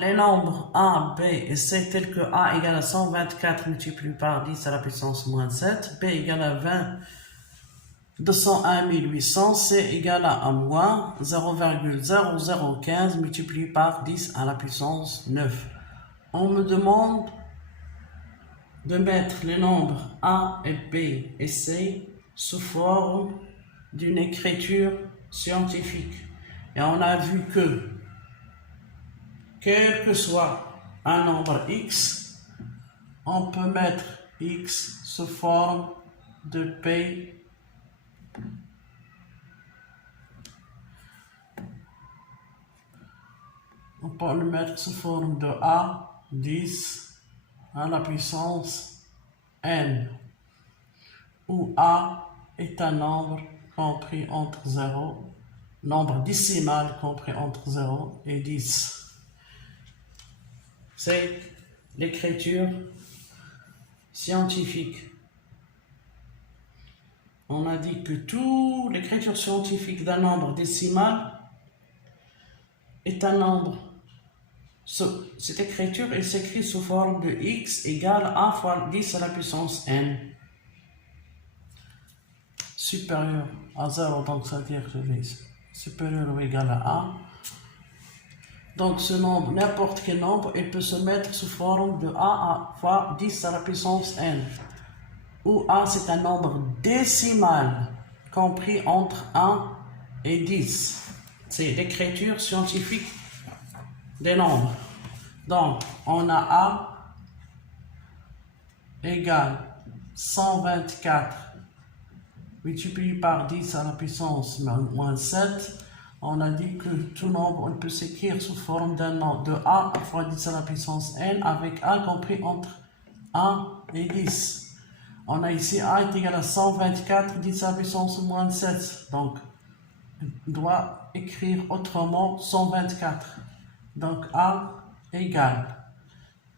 les nombres A, B et C tels que A égale à 124 multiplié par 10 à la puissance moins 7, B égale à 20 201 800, C égale à moins 0,0015 multiplié par 10 à la puissance 9. On me demande de mettre les nombres A et B et C sous forme d'une écriture scientifique. Et on a vu que, quel que soit un nombre X, on peut mettre X sous forme de P on peut le mettre sous forme de A, 10 à la puissance N, où A est un nombre compris entre 0, nombre décimal compris entre 0 et 10. C'est l'écriture scientifique. On a dit que toute l'écriture scientifique d'un nombre décimal est un nombre. Cette écriture, elle s'écrit sous forme de x égale a fois 10 à la puissance n supérieur à 0, donc ça veut dire que c'est supérieur ou égal à a. Donc ce nombre, n'importe quel nombre, il peut se mettre sous forme de a fois 10 à la puissance n, où a c'est un nombre décimal compris entre 1 et 10. C'est l'écriture scientifique des nombres. Donc, on a A égale 124 multiplié par 10 à la puissance moins 7. On a dit que tout nombre, on peut s'écrire sous forme d'un nombre de A fois 10 à la puissance n avec A compris entre 1 et 10. On a ici A est égal à 124 10 à la puissance moins 7. Donc, on doit écrire autrement 124. Donc A égale,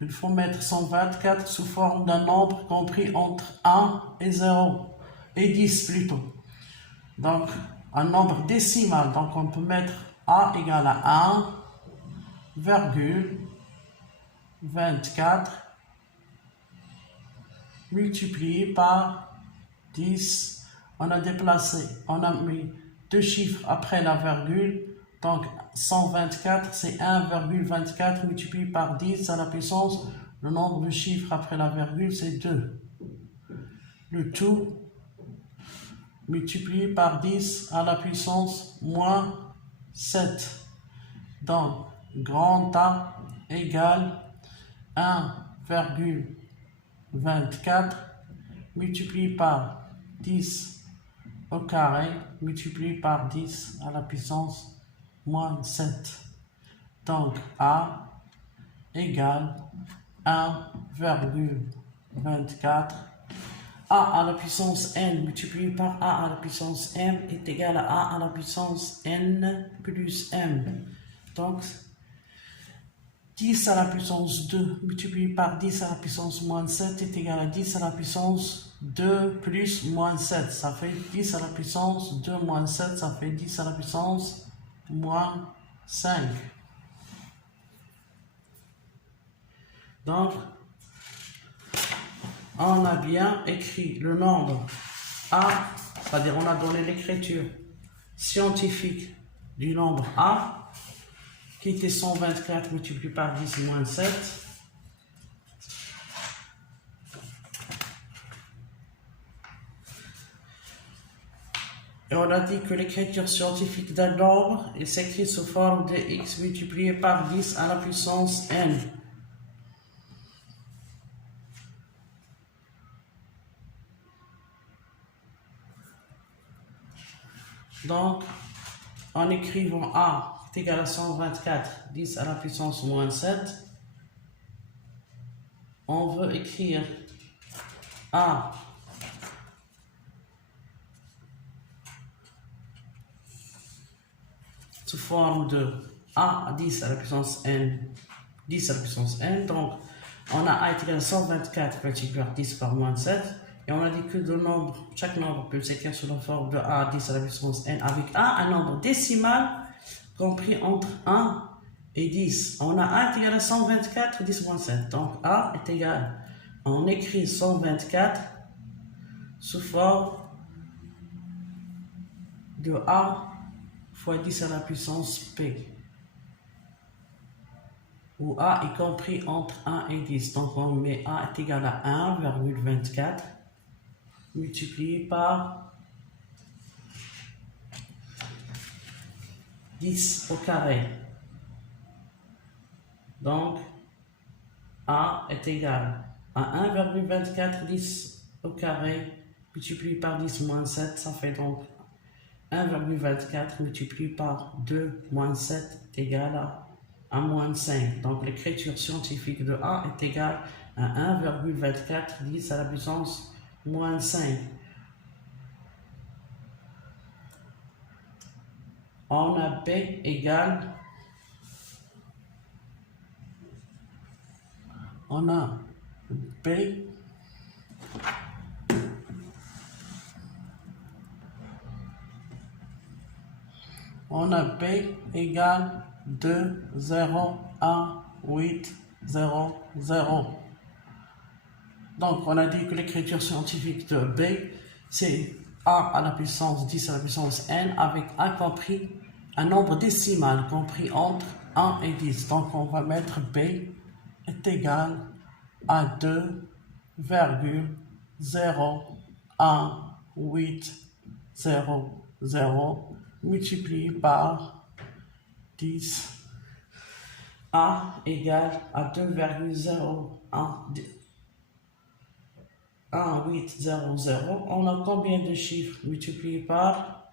il faut mettre 124 sous forme d'un nombre compris entre 1 et 0, et 10 plutôt. Donc un nombre décimal, donc on peut mettre A égale à 1,24 multiplié par 10. On a déplacé, on a mis deux chiffres après la virgule. Donc 124, c'est 1,24 multiplié par 10 à la puissance. Le nombre de chiffres après la virgule, c'est 2. Le tout multiplié par 10 à la puissance moins 7. Donc, grand A égale 1,24 multiplié par 10 au carré multiplié par 10 à la puissance moins 7. Donc A égale 1,24. A à la puissance n multiplié par A à la puissance m est égal à A à la puissance n plus m. Donc 10 à la puissance 2 multiplié par 10 à la puissance moins 7 est égal à 10 à la puissance 2 plus moins 7. Ça fait 10 à la puissance 2 moins 7, ça fait 10 à la puissance moins 5. Donc, on a bien écrit le nombre A, c'est-à-dire on a donné l'écriture scientifique du nombre A, qui était 124 multiplié par 10 moins 7. Et on a dit que l'écriture scientifique d'un nombre s'écrit sous forme de x multiplié par 10 à la puissance n. Donc, en écrivant A est égal à 124, 10 à la puissance moins 7, on veut écrire A sous forme de A à 10 à la puissance n, 10 à la puissance n. Donc, on a A est égal à 124 multiplié par 10 par moins 7. Et on a dit que chaque nombre peut s'écrire sous la forme de A à 10 à la puissance n avec A, un nombre décimal compris entre 1 et 10. On a A est égal à 124, 10 moins 7. Donc A est égal, on écrit 124 sous forme de A fois 10 à la puissance P, où A est compris entre 1 et 10. Donc on met A est égal à 1,24 multiplié par 10 au carré. Donc A est égal à 1,24 10 au carré multiplié par 10 moins 7, ça fait donc 1,24 multiplié par 2 moins 7 est égal à moins 5. Donc l'écriture scientifique de A est égale à 1,24 10 à la puissance moins 5. On a B égale, on a B égale 2, 0, 1, 8, 0, 0. Donc on a dit que l'écriture scientifique de B, c'est A à la puissance 10 à la puissance n avec A compris, un nombre décimal compris entre 1 et 10. Donc on va mettre B est égal à 2,01,8,0,0 multiplié par 10. A égale à 2,01,8,0,0. On a combien de chiffres multipliés par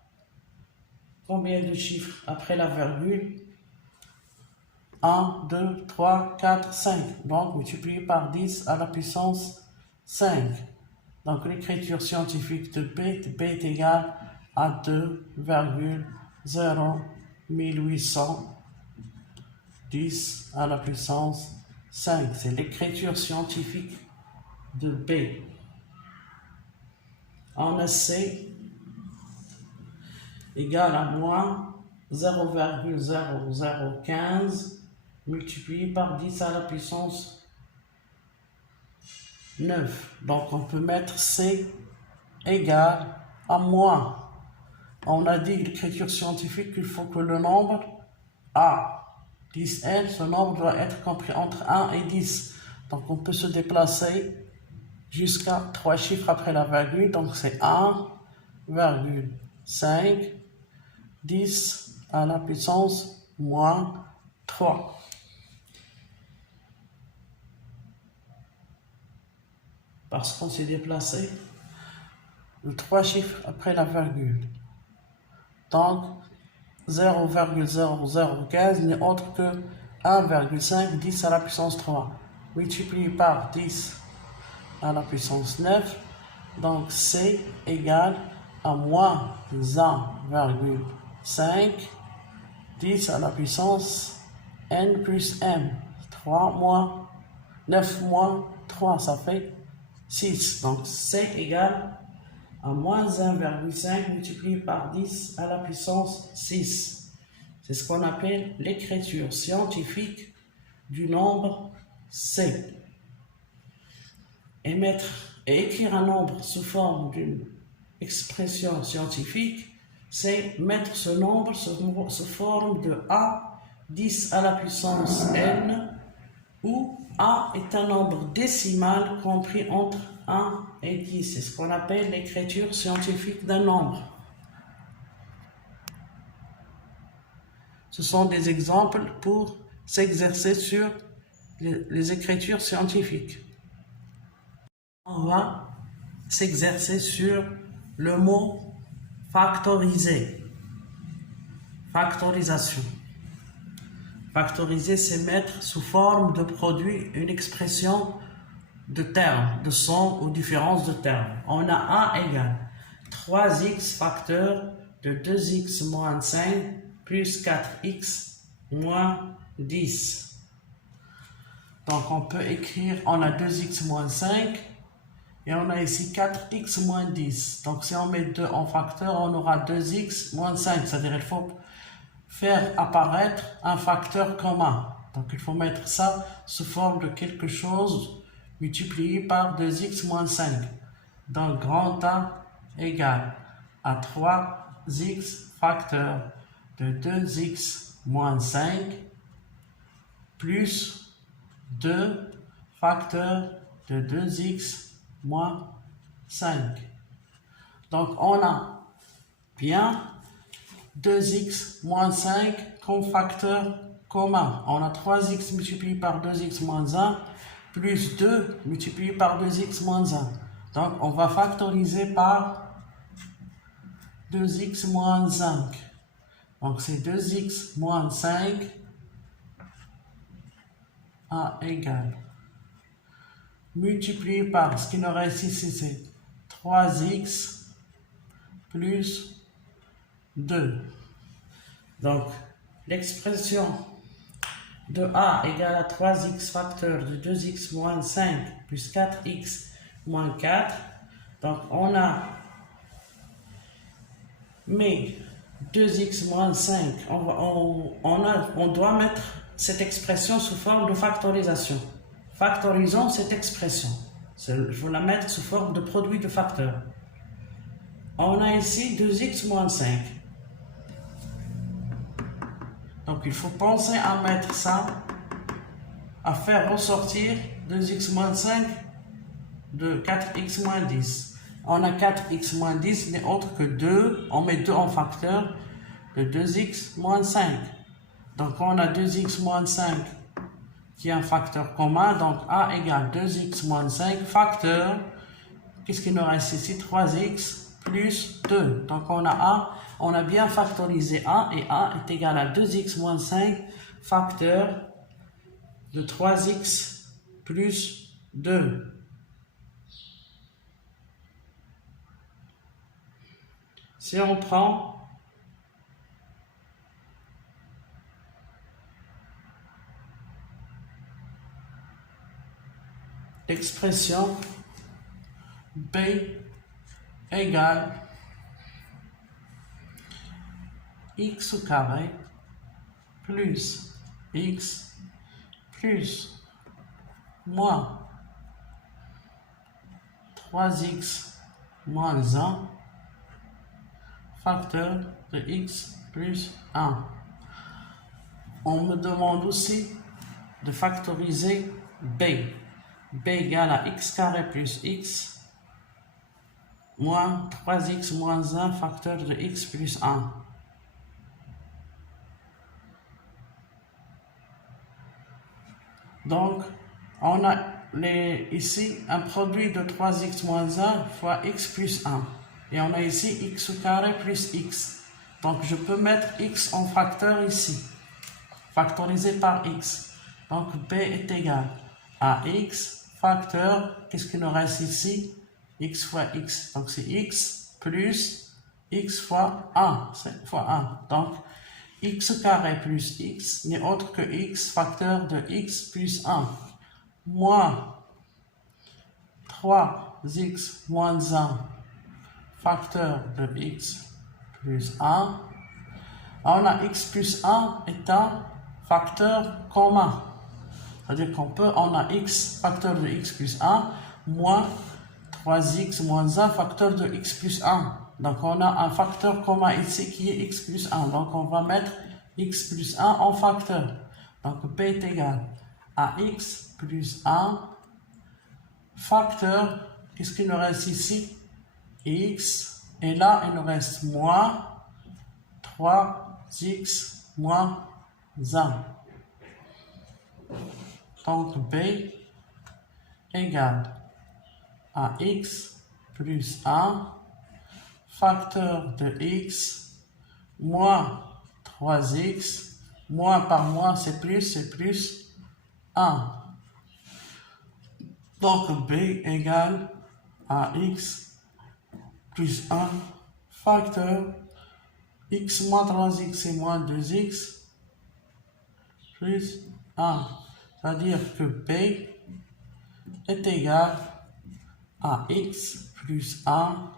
combien de chiffres après la virgule? 1, 2, 3, 4, 5. Donc multiplié par 10 à la puissance 5. Donc l'écriture scientifique de B est égale à 2,01810 à la puissance 5. C'est l'écriture scientifique de B. On a C égale à moins 0,0015 multiplié par 10 à la puissance 9. Donc on peut mettre C égale à moins. On a dit l'écriture scientifique qu'il faut que le nombre A, 10N, ce nombre doit être compris entre 1 et 10. Donc on peut se déplacer jusqu'à 3 chiffres après la virgule. Donc c'est 1,5, 10 à la puissance moins 3. Parce qu'on s'est déplacé de 3 chiffres après la virgule. Donc 0,0015 n'est autre que 1,5 10 à la puissance 3 multiplié par 10 à la puissance 9. Donc C égale à moins 1,5 10 à la puissance n plus m. 3 moins 9 moins 3, ça fait 6. Donc C égale à moins 1,5 multiplié par 10 à la puissance 6. C'est ce qu'on appelle l'écriture scientifique du nombre C. Et écrire un nombre sous forme d'une expression scientifique, c'est mettre ce nombre sous forme de A 10 à la puissance n, où A est un nombre décimal compris entre 1 et 10. C'est ce qu'on appelle l'écriture scientifique d'un nombre. Ce sont des exemples pour s'exercer sur les écritures scientifiques. On va s'exercer sur le mot factoriser. Factorisation. Factoriser, c'est mettre sous forme de produit une expression de termes, de somme ou différence de termes. On a A égale 3x facteur de 2x moins 5 plus 4x moins 10. Donc on peut écrire, on a 2x moins 5 et on a ici 4x moins 10. Donc si on met 2 en facteur, on aura 2x moins 5. C'est-à-dire il faut faire apparaître un facteur commun. Donc il faut mettre ça sous forme de quelque chose multiplié par 2x moins 5. Donc grand A égale à 3x facteur de 2x moins 5 plus 2 facteur de 2x moins 5. Donc on a bien 2x moins 5 comme facteur commun. On a 3x multiplié par 2x moins 1 plus 2 multiplié par 2x moins 1. Donc on va factoriser par 2x moins 5. Donc c'est 2x moins 5 à égal. Multiplié par ce qui nous reste ici, c'est 3x plus 2. Donc l'expression de A égale à 3x facteur de 2x moins 5 plus 4x moins 4. Donc on a mais 2x moins 5, on doit mettre cette expression sous forme de factorisation. Factorisons cette expression. Je vais la mettre sous forme de produit de facteurs. On a ici 2x moins 5. Donc il faut penser à mettre ça, à faire ressortir 2x moins 5 de 4x moins 10. On a 4x moins 10 n'est autre que 2. On met 2 en facteur de 2x moins 5. Donc on a 2x moins 5 qui est un facteur commun. Donc A égale 2x moins 5 facteur. Qu'est-ce qu'il nous reste ici? 3x plus 2. Donc on a A. On a bien factorisé A et A est égal à 2x moins 5 facteur de 3x plus 2. Si on prend l'expression B égale x au carré plus x plus moins 3x moins 1 facteur de x plus 1. On me demande aussi de factoriser b. B égale à x carré plus x moins 3x moins 1 facteur de x plus 1. Donc, on a ici un produit de 3x moins 1 fois x plus 1. Et on a ici x au carré plus x. Donc, je peux mettre x en facteur ici, factorisé par x. Donc, b est égal à x facteur, qu'est-ce qu'il nous reste ici? X fois x. Donc, c'est x plus x fois 1. C'est fois 1. Donc, x carré plus x n'est autre que x facteur de x plus 1. Moins 3x moins 1 facteur de x plus 1. On a x plus 1 est un facteur commun. C'est-à-dire on a x facteur de x plus 1 moins 3x moins 1 facteur de x plus 1. Donc on a un facteur commun ici qui est x plus 1. Donc on va mettre x plus 1 en facteur. Donc b est égal à x plus 1 facteur, qu'est-ce qu'il nous reste ici? X, et là il nous reste moins 3x moins 1. Donc b égale à x plus 1 facteur de x moins 3x, moins par moins c'est plus 1. Donc b égale à x plus 1 facteur x moins 3x c'est moins 2x plus 1. C'est-à-dire que b est égal à x plus 1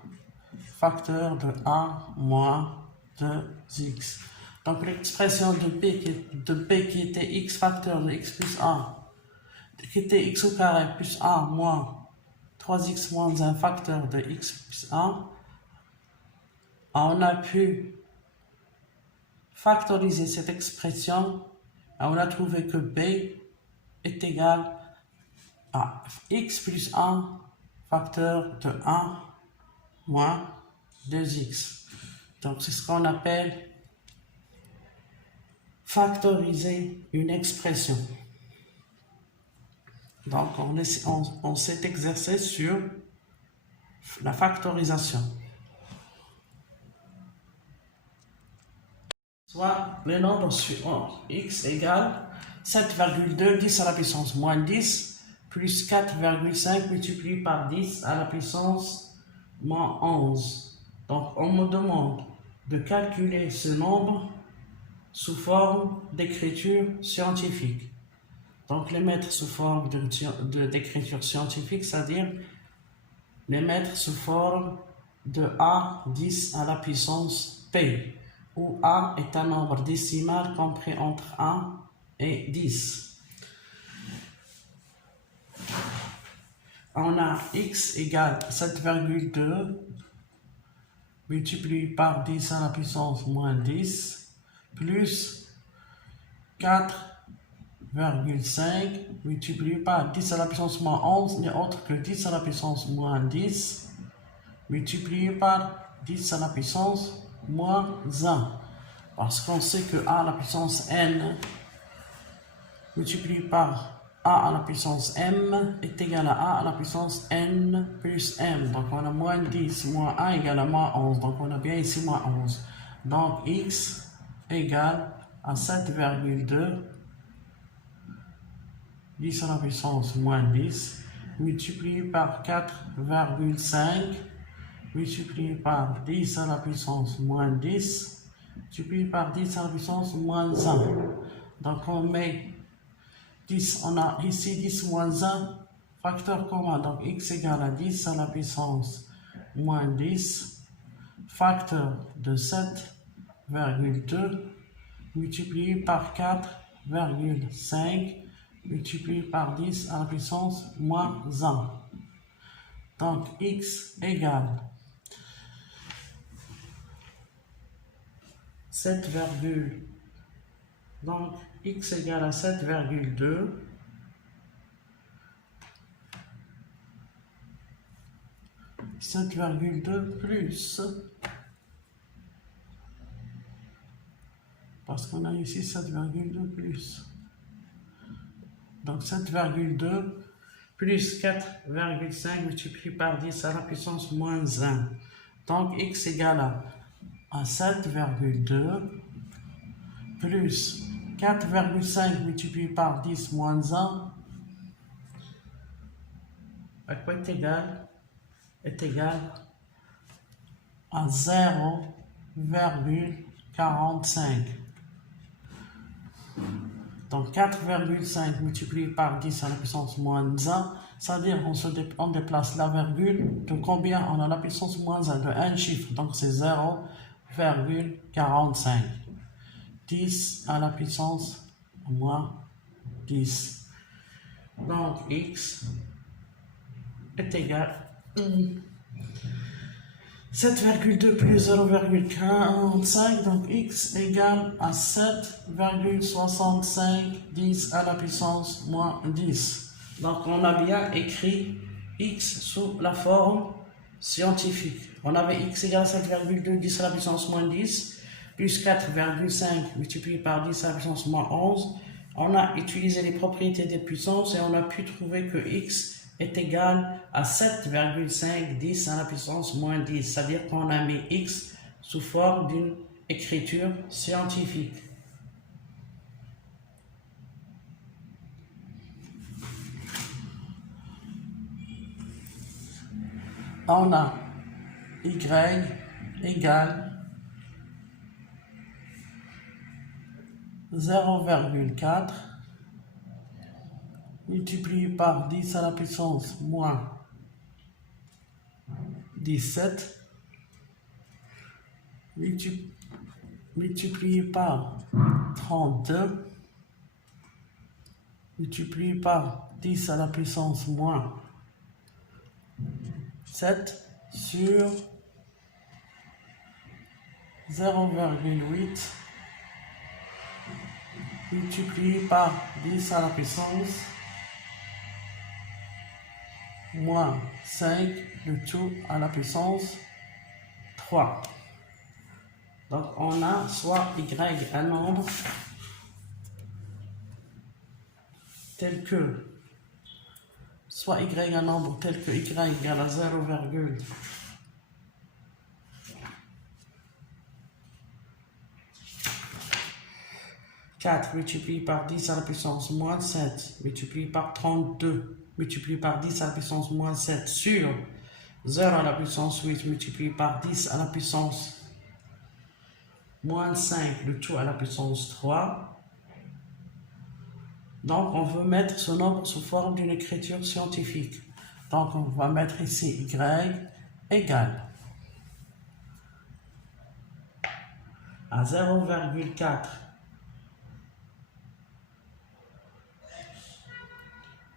facteur de 1 moins 2x. Donc l'expression de P qui était x facteur de x plus 1, qui était x au carré plus 1 moins 3x moins 1 facteur de x plus 1, on a pu factoriser cette expression et on a trouvé que P est égal à x plus 1 facteur de 1 moins 2x. Donc c'est ce qu'on appelle factoriser une expression. Donc on s'est exercé sur la factorisation. Soit le nombre suivant, x égale 7,2 10 à la puissance moins 10 plus 4,5 multiplié par 10 à la puissance moins 11. Donc on me demande de calculer ce nombre sous forme d'écriture scientifique. Donc les mettre sous forme d'écriture scientifique, c'est-à-dire les mettre sous forme de A 10 à la puissance P, où A est un nombre décimal compris entre 1 et 10. On a x égale 7,2 multiplié par 10 à la puissance moins 10 plus 4,5 multiplié par 10 à la puissance moins 11 n'est autre que 10 à la puissance moins 10 multiplié par 10 à la puissance moins 1. Parce qu'on sait que a à la puissance n multiplié par a à la puissance m est égal à a la puissance n plus m. Donc on a moins 10 moins 1 égale à moins 11. Donc on a bien ici moins 11. Donc x égale à 7,2 10 à la puissance moins 10 multiplié par 4,5 multiplié par 10 à la puissance moins 10 multiplié par 10 à la puissance moins 1. Donc on met 10, on a ici 10 moins 1, facteur commun, donc x égale à 10 à la puissance moins 10, facteur de 7,2 multiplié par 4,5 multiplié par 10 à la puissance moins 1. Donc x égale 7, donc x égale à 7,2 plus, parce qu'on a ici 7,2 plus, donc 7,2 plus 4,5 multiplié par 10 à la puissance moins 1. Donc x égale à 7,2 plus 4,5 multiplié par 10 moins 1, à quoi est égal? Est égal à 0,45. Donc 4,5 multiplié par 10 à la puissance moins 1, c'est-à-dire on déplace la virgule de combien? On a la puissance moins 1 de un chiffre, donc c'est 0,45. 10 à la puissance moins 10. Donc x est égal à 7,2 plus 0,45, donc x égale à 7,65 10 à la puissance moins 10. Donc on a bien écrit x sous la forme scientifique. On avait x égale à 7,2 10 à la puissance moins 10 plus 4,5 multiplié par 10 à la puissance moins 11. On a utilisé les propriétés des puissances et on a pu trouver que x est égal à 7,5 10 à la puissance moins 10. C'est-à-dire qu'on a mis x sous forme d'une écriture scientifique. On a y égale 0,4 multiplié par 10 à la puissance moins 17 multiplié par 32, multiplié par 10 à la puissance moins 7 sur 0,8 multiplié par 10 à la puissance moins 5, le tout à la puissance 3. Donc on a soit y un nombre tel que, soit y un nombre tel que y égale à 0,4 multiplié par 10 à la puissance moins 7 multiplié par 32 multiplié par 10 à la puissance moins 7 sur 0 à la puissance 8 multiplié par 10 à la puissance moins 5, le tout à la puissance 3. Donc, on veut mettre ce nombre sous forme d'une écriture scientifique. Donc, on va mettre ici y égale à 0,4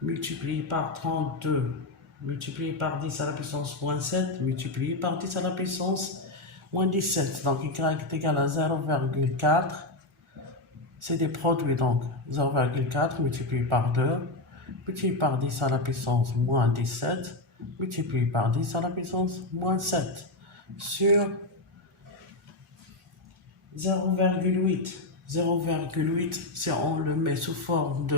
multiplié par 32 multiplié par 10 à la puissance moins 7 multiplié par 10 à la puissance moins 17. Donc, y est égal à 0,4. C'est des produits, donc 0,4 multiplié par 2, multiplié par 10 à la puissance moins 17, multiplié par 10 à la puissance moins 7, sur 0,8. 0,8, si on le met sous forme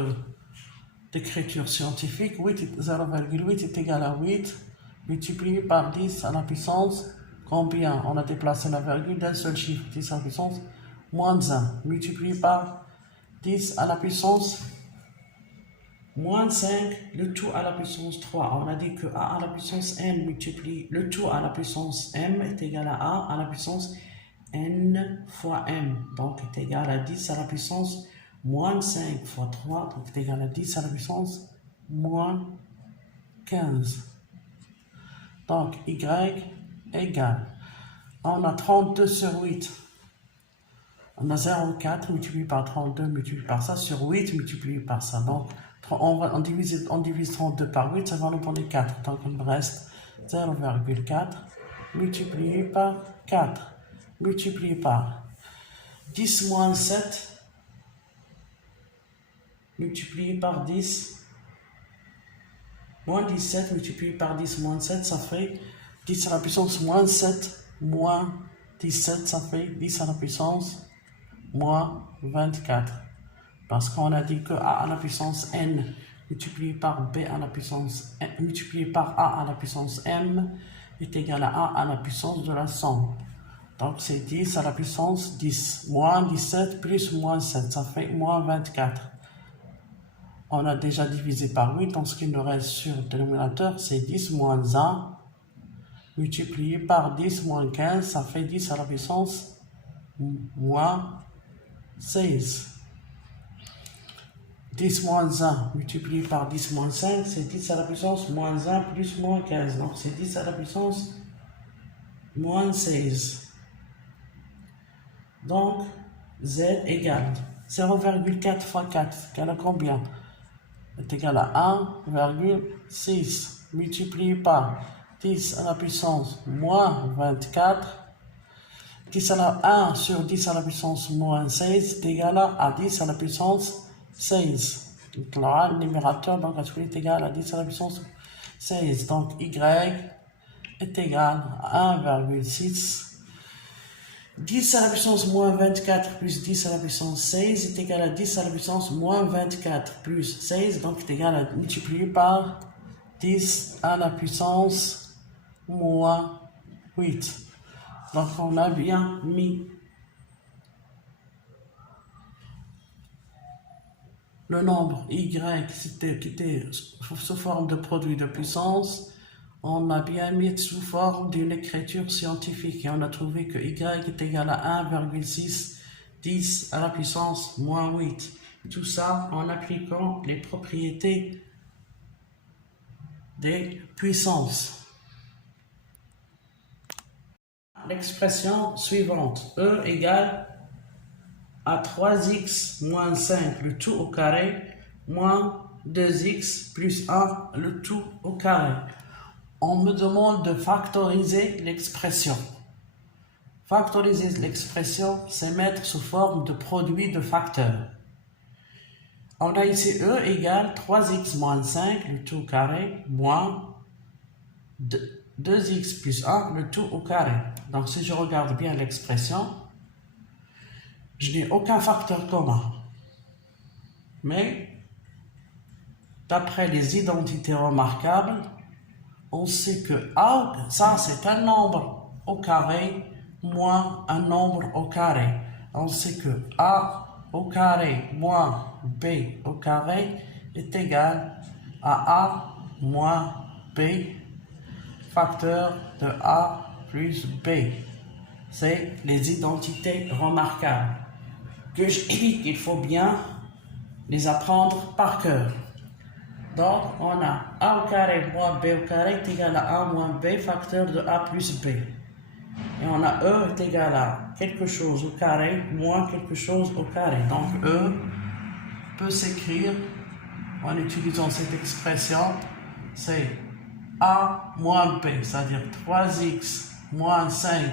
d'écriture scientifique, 0,8 est égal à 8, multiplié par 10 à la puissance, combien? On a déplacé la virgule d'un seul chiffre, 10 à la puissance moins 1, multiplié par 10 à la puissance moins 5, le tout à la puissance 3. On a dit que a à la puissance n multiplie le tout à la puissance m est égal à a à la puissance n fois m. Donc est égal à 10 à la puissance moins 5 fois 3, donc est égal à 10 à la puissance moins 15. Donc y égale, on a 32 sur 8. On a 0,4 multiplié par 32 multiplié par ça sur 8 multiplié par ça. Donc, on divise 32 par 8, ça va nous donner 4. Donc, il me reste 0,4 multiplié par 4 multiplié par 10 moins 7 multiplié par 10 moins 17 multiplié par 10 moins 7, ça fait 10 à la puissance moins 7 moins 17, ça fait 10 à la puissance moins 24. Parce qu'on a dit que a à la puissance n multiplié par b à la puissance n, multiplié par a à la puissance m est égal à a à la puissance de la somme. Donc c'est 10 à la puissance 10. Moins 17 plus moins 7, ça fait moins 24. On a déjà divisé par 8, donc ce qui nous reste sur le dénominateur, c'est 10 moins 1 multiplié par 10 moins 15, ça fait 10 à la puissance moins 16. 10 moins 1 multiplié par 10 moins 5, c'est 10 à la puissance moins 1 plus moins 15. Donc c'est 10 à la puissance moins 16. Donc z égale 0,4 fois 4, égale à combien? Est égal à 1,6 multiplié par 10 à la puissance moins 24. 10 à la 1 sur 10 à la puissance moins 16 est égal à 10 à la puissance 16. Donc là, le numérateur donc, est égal à 10 à la puissance 16. Donc y est égal à 1,6. 10 à la puissance moins 24 plus 10 à la puissance 16 est égal à 10 à la puissance moins 24 plus 16. Donc est égal à multiplié par 10 à la puissance moins 8. Donc on a bien mis le nombre y qui était sous forme de produit de puissance, on a bien mis sous forme d'une écriture scientifique et on a trouvé que y est égal à 1,6 10 à la puissance moins 8. Tout ça en appliquant les propriétés des puissances. L'expression suivante, E égale à 3x moins 5 le tout au carré moins 2x plus 1 le tout au carré. On me demande de factoriser l'expression. Factoriser l'expression, c'est mettre sous forme de produit de facteurs. On a ici E égale 3x moins 5 le tout au carré moins 2x plus 1 le tout au carré. Donc si je regarde bien l'expression, je n'ai aucun facteur commun. Mais d'après les identités remarquables, on sait que A, ça c'est un nombre au carré moins un nombre au carré. On sait que A au carré moins B au carré est égal à A moins B facteur de A plus B. C'est les identités remarquables que je dis qu'il faut bien les apprendre par cœur. Donc, on a A au carré moins B au carré est égal à A moins B facteur de A plus B. Et on a E est égal à quelque chose au carré moins quelque chose au carré. Donc, E peut s'écrire en utilisant cette expression, c'est A moins B, c'est-à-dire 3x moins 5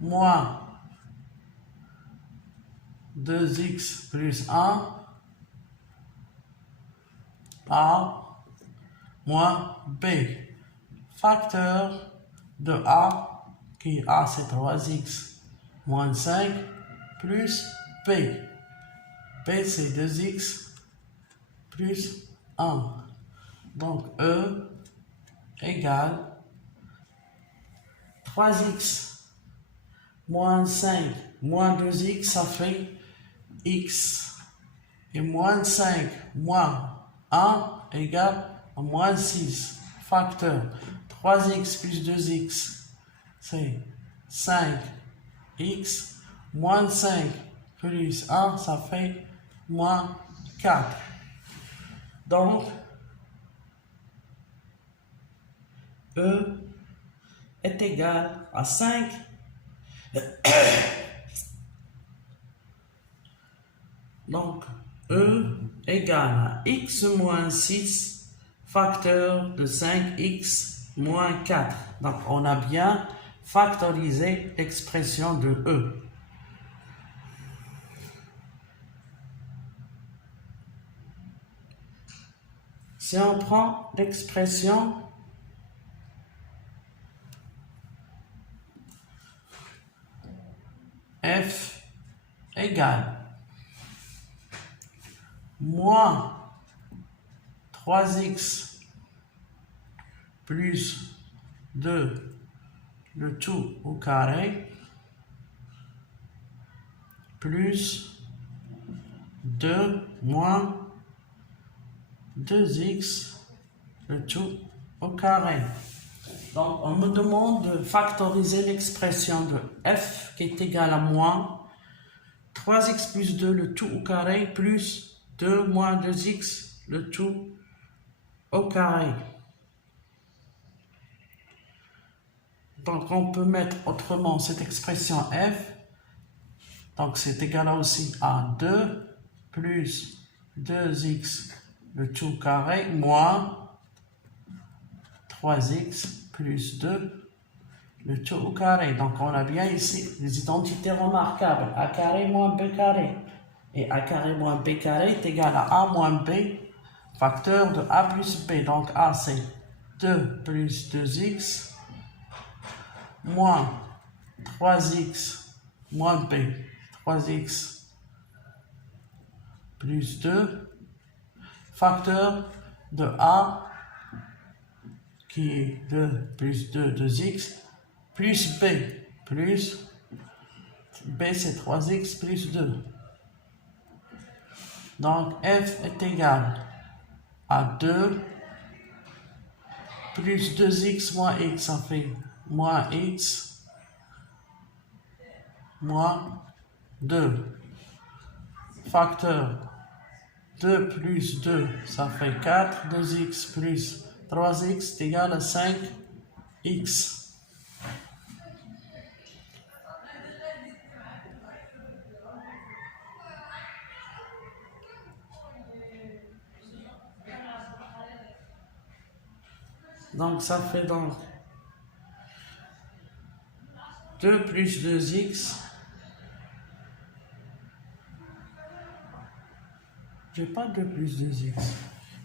moins 2x plus 1 A moins B, facteur de A, qui A c'est 3x moins 5 plus B. B c'est 2x plus 1. Donc E égale 3x moins 5 moins 2x, ça fait x. Et moins 5 moins 1 égale à moins 6. Facteur 3x plus 2x, c'est 5x. Moins 5 plus 1, ça fait moins 4. Donc, E est égal à 5. Donc, E égale à x moins 6 facteur de 5x moins 4. Donc, on a bien factorisé l'expression de E. Si on prend l'expression f égale moins 3x plus 2 le tout au carré plus 2 moins 2x le tout au carré. Donc on me demande de factoriser l'expression de f qui est égale à moins 3x plus 2 le tout au carré plus 2 moins 2x le tout au carré. Donc on peut mettre autrement cette expression f. Donc c'est égal aussi à 2 plus 2x le tout carré moins 3x plus 2 le tout au carré. Donc on a bien ici les identités remarquables. A carré moins b carré. Et a carré moins b carré est égal à a moins b facteur de a plus b. Donc a c'est 2 plus 2x moins 3x moins b. 3x plus 2 facteur de a qui est 2 plus 2, 2x plus b. Plus b c'est 3x plus 2. Donc f est égal à 2 plus 2x moins x, ça fait moins x moins 2. Facteur 2 plus 2, ça fait 4. 2x plus 3x est égal à 5x. Donc ça fait donc 2 plus 2x. J'ai pas 2 plus 2x.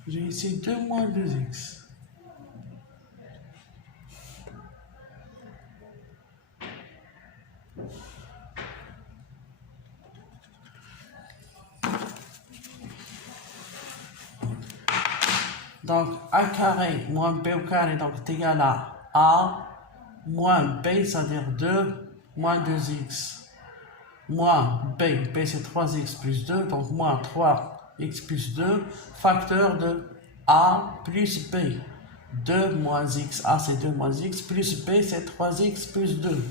J'ai ici 2 moins 2x. Donc, a carré moins b au carré donc, est égal à a moins b, c'est-à-dire 2 moins 2x. Moins b, b c'est 3x plus 2, donc moins 3x plus 2, facteur de a plus b. 2 moins x, a c'est 2 moins x, plus b c'est 3x plus 2.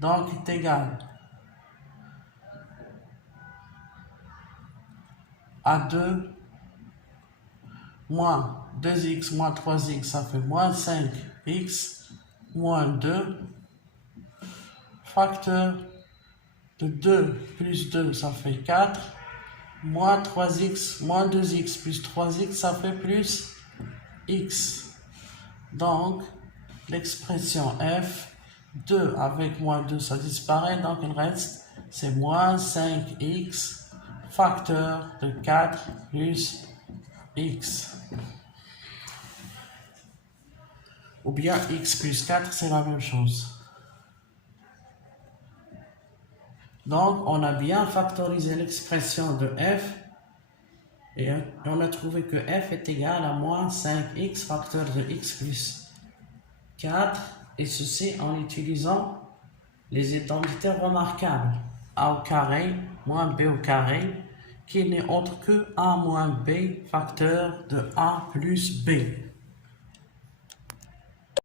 Donc, est égal à 2 moins 2x moins 3x, ça fait moins 5x, moins 2, facteur de 2 plus 2, ça fait 4, moins 3x, moins 2x plus 3x, ça fait plus x. Donc, l'expression f, 2 avec moins 2, ça disparaît, donc il reste, c'est moins 5x, facteur de 4 plus x. Ou bien x plus 4, c'est la même chose. Donc, on a bien factorisé l'expression de f et on a trouvé que f est égal à moins 5x facteur de x plus 4, et ceci en utilisant les identités remarquables. A au carré moins b au carré, qui n'est autre que a moins b facteur de a plus b.